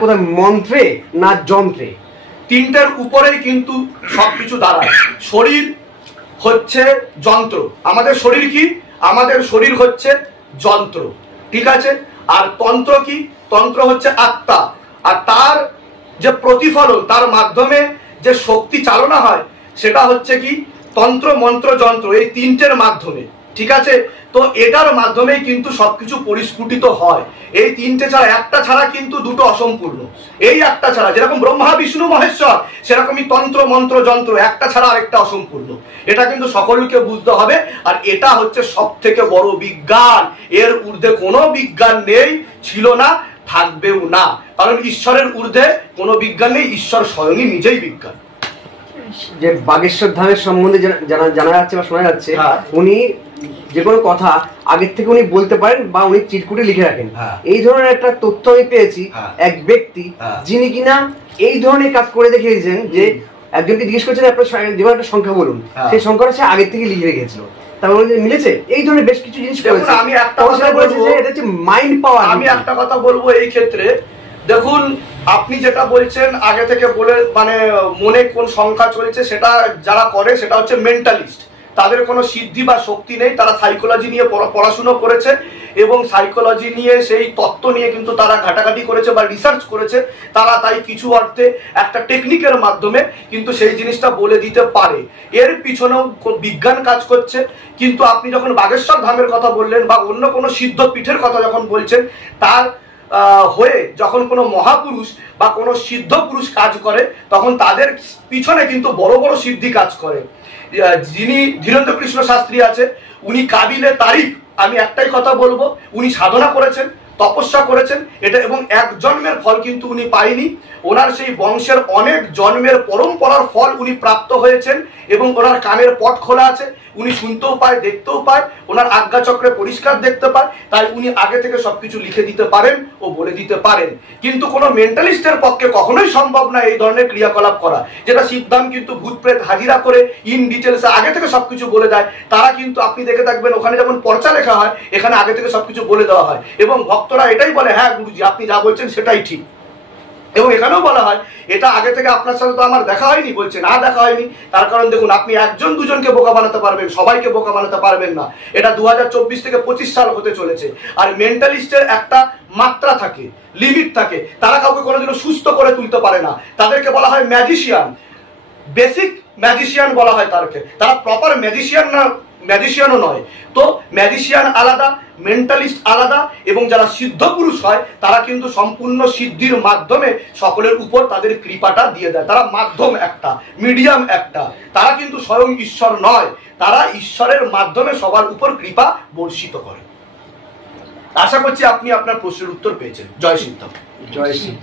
কোথায় মন্ত্রে না যন্ত্রে? তিনটের উপরেই কিন্তু সবকিছু দাঁড়ায়। শরীর হচ্ছে যন্ত্র, আমাদের শরীর কি? আমাদের শরীর হচ্ছে যন্ত্র, ঠিক আছে? আর তন্ত্র কি? তন্ত্র হচ্ছে আত্মা, আর তার যে প্রতিফলন, তার মাধ্যমে যে শক্তি চালনা হয় সেটা হচ্ছে কি? তন্ত্র, মন্ত্র, যন্ত্র, এই তিনটের মাধ্যমে, ঠিক আছে? তো এটার মাধ্যমেই কিন্তু সবকিছু পরিস্ফুটিত হয়। এই তিনটে ছাড়া, একটা ছাড়া কিন্তু দুটো অসম্পূর্ণ। এই একটা ছাড়া, যেরকম ব্রহ্মা বিষ্ণু মহেশ্বর, সেরকমই তন্ত্র, মন্ত্র, যন্ত্র, একটা ছাড়া আরেকটা অসম্পূর্ণ। এটা কিন্তু সকলকে বুঝতে হবে। আর এটা হচ্ছে সব থেকে বড় বিজ্ঞান। এর ঊর্ধ্বে কোনো বিজ্ঞান নেই, ছিল না, থাকবেও না। কারণ ঈশ্বরের ঊর্ধ্বে কোনো বিজ্ঞান নেই, ঈশ্বর স্বয়ংই নিজেই বিজ্ঞান। যে বাগেশ্বর ধামের সম্বন্ধে জানা যাচ্ছে বা শোনা যাচ্ছে, উনি যে কোনো কথা আগের থেকে উনি বলতে পারেন বা উনি চিরকুটে লিখে রাখেন। এই ধরনের একটা তথ্য আমি পেয়েছি, এক ব্যক্তি যিনি কিনা এই ধরনের কাজ করে দেখিয়েছেন যে একজনকে জিজ্ঞেস করছেন আপনার জীবন একটা সংখ্যা বলুন, সেই সংখ্যাটা সে আগের থেকে লিখে রেখেছিল। তারপরে মিলেছে এই ধরনের বেশ কিছু জিনিস করেছে। আমি একটা কথা বলবো, এটা হচ্ছে মাইন্ড পাওয়ার। আমি একটা কথা বলবো এই ক্ষেত্রে, দেখুন আপনি যেটা বলছেন আগে থেকে বলে, মানে মনে কোন সংখ্যা চলেছে, সেটা যারা করে সেটা হচ্ছে মেন্টালিস্ট। তাদের কোনো সিদ্ধি বা শক্তি নেই। তারা সাইকোলজি নিয়ে পড়াশুনো করেছে এবং সাইকোলজি নিয়ে, সেই তত্ত্ব নিয়ে কিন্তু তারা ঘাটাঘাটি করেছে বা রিসার্চ করেছে। তারা তাই কিছু অর্থে একটা টেকনিকের মাধ্যমে কিন্তু সেই জিনিসটা বলে দিতে পারে। এর পিছনেও বিজ্ঞান কাজ করছে। কিন্তু আপনি যখন বাগেশ্বর ধামের কথা বললেন বা অন্য কোনো সিদ্ধ পীঠের কথা যখন বলছেন, তার হয়ে যখন কোনো মহাপুরুষ বা কোনো সিদ্ধ পুরুষ কাজ করে, তখন তাদের পিছনে কিন্তু বড় বড় সিদ্ধি কাজ করে। যিনি ধীরেন্দ্র কৃষ্ণ শাস্ত্রী আছে, উনি কাবিলে তারিফ। আমি একটাই কথা বলবো, উনি সাধনা করেছেন, তপস্যা করেছেন, এটা এবং এক জন্মের ফল কিন্তু উনি পায়নি। ওনার সেই বংশের অনেক জন্মের পরম্পরার ফল উনি প্রাপ্ত হয়েছেন এবং ওনার কানের পট খোলা আছে, উনি শুনতেও পায়, দেখতেও পায়, ওনার আজ্ঞাচক্রে পরিষ্কার দেখতে পায়। তাই উনি আগে থেকে সবকিছু লিখে দিতে পারেন ও বলে দিতে পারেন। কিন্তু কোনো মেন্টালিস্টের পক্ষে কখনোই সম্ভব না এই ধরনের ক্রিয়াকলাপ করা, যেটা সিদ্ধান্ত কিন্তু ভূত প্রেত হাজিরা করে ইন ডিটেলসে আগে থেকে সবকিছু বলে দেয়। তারা কিন্তু, আপনি দেখে থাকবেন, ওখানে যেমন পর্চা লেখা হয়, এখানে আগে থেকে সবকিছু বলে দেওয়া হয় এবং ভক্তরা এটাই বলে, হ্যাঁ গুরুজি আপনি যা বলছেন সেটাই ঠিক। এবং এখানেও বলা হয়, এটা আগে থেকে আপনার সাথে তো আমার দেখা হয়নি, বলছে না দেখা হয়নি। তার কারণ দেখুন, আপনি একজন দুজনকে বোকা বানাতে পারবেন, সবাইকে বোকা বানাতে পারবেন না। এটা 2024 থেকে 25 সাল হতে চলেছে। আর মেন্টালিস্টের একটা মাত্রা থাকে, লিমিট থাকে। তারা কাউকে কোনোদিনও সুস্থ করে তুলতে পারে না। তাদেরকে বলা হয় ম্যাজিশিয়ান, বেসিক ম্যাজিশিয়ান বলা হয় তাদেরকে। তারা প্রপার ম্যাজিশিয়ান না, ম্যাজিশিয়ানও নয়। তো ম্যাজিশিয়ান আলাদা, মেন্টালিস্ট আলাদা। এবং যারা সিদ্ধ পুরুষ হয় তারা কিন্তু সম্পূর্ণ সিদ্ধির মাধ্যমে সকলের উপর তাদের কৃপাটা দিয়ে দেয়। তারা মাধ্যম একটা, মিডিয়াম একটা। তারা কিন্তু স্বয়ং ঈশ্বর নয়, তারা ঈশ্বরের মাধ্যমে সবার উপর কৃপা বর্ষিত করে। আশা করছি আপনি আপনার প্রশ্নের উত্তর পেয়েছেন। জয় সিদ্ধ। জয় সিদ্ধ।